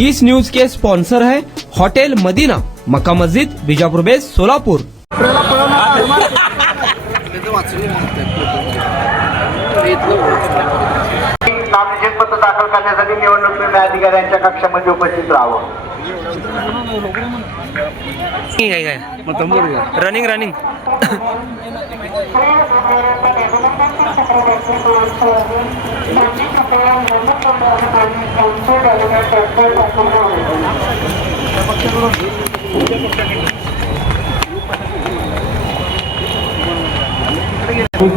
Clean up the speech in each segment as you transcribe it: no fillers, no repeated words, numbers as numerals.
इस news के sponsor है hotel Medina, मक्का मस्जिद, Bijapur base, Solapur. नामनिर्देशन पत्र दाखल करण्यासाठी निवडणूक निर्णय अधिकाऱ्यांच्या कक्षामध्ये उपस्थित राहावं। रनिंग रनिंग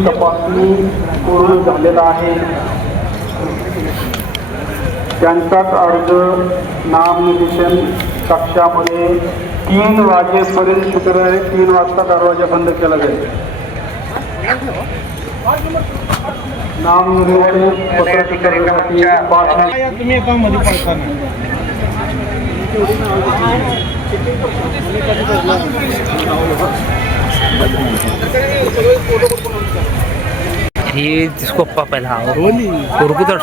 तपासणी पूर्ण झालेला आहे। त्यांचाच अर्ज नामनिर्देशन कक्षामध्ये 3 वाजेपर्यंत शुक्रवारी 3 वाजता दरवाजा बंद केला जाईल। नामनिर्देशन तुम्ही एकामध्ये पडताना ही जिसको पहिला कुरकुतर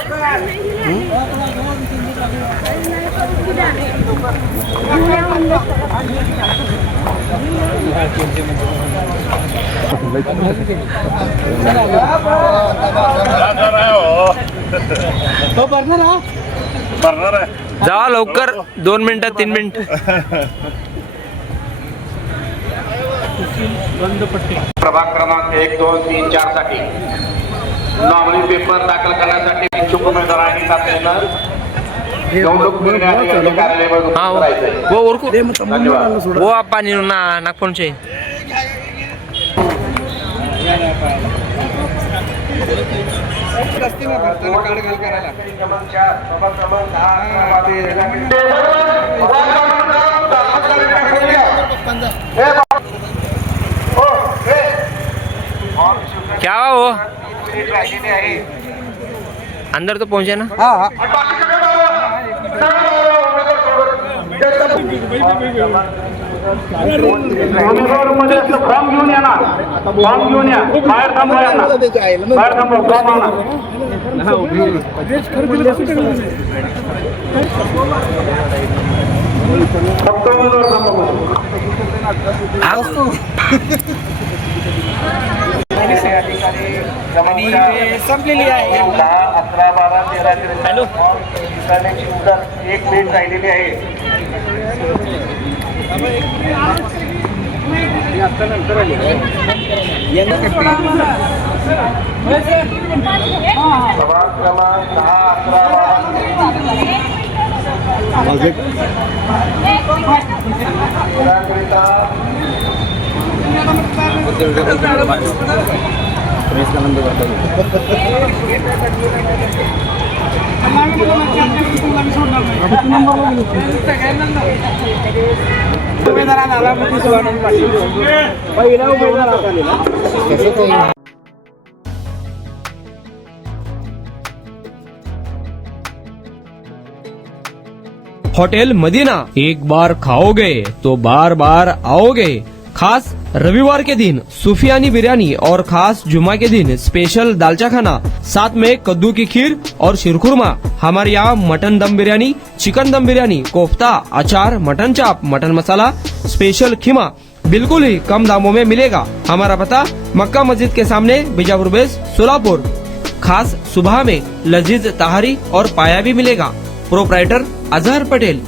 जा लवकर 2 मिनिटात 3 मिनिट प्रभाग क्रमांक 1, 2, 3, 4 साठी नॉमिनी पेपर दाखल करण्यासाठी इच्छुक उमेदवारांनी तातडीनं निवडणूक निर्णय अधिकारी कार्यालयावर उपस्थित राहायचंय। वो उरकू धन्यवाद। वो आप पानी ना नागपूरचे क्या हुआ वो अंदर तो पहुंचे ना। फॉर्म घेऊन या ना, फॉर्म घेऊन या, बाहेर थांबवा यांना, बाहेर थांबवा, फॉर्म आणा। फक्त उमेदवार थांबवा। संपलेली आहे। 10, 11, 12, 13 मुदत 1 मिनिट राहिलेली आहे। प्रभाग क्रमांक 10, 11, 12 होटल मदीना, एक बार खाओगे तो बार बार आओगे। खास रविवार के दिन सूफियानी बिरयानी और खास जुमा के दिन स्पेशल दालचा खाना, साथ में कद्दू की खीर और शीरखुरमा। हमारे यहाँ मटन दम बिरयानी, चिकन दम बिरयानी, कोफ्ता, अचार, मटन चाप, मटन मसाला, स्पेशल खीमा बिल्कुल ही कम दामों में मिलेगा। हमारा पता मक्का मस्जिद के सामने, बीजापुर बेस, सोलापुर। खास सुबह में लजीज तहारी और पाया भी मिलेगा। प्रोप्राइटर अजहर पटेल।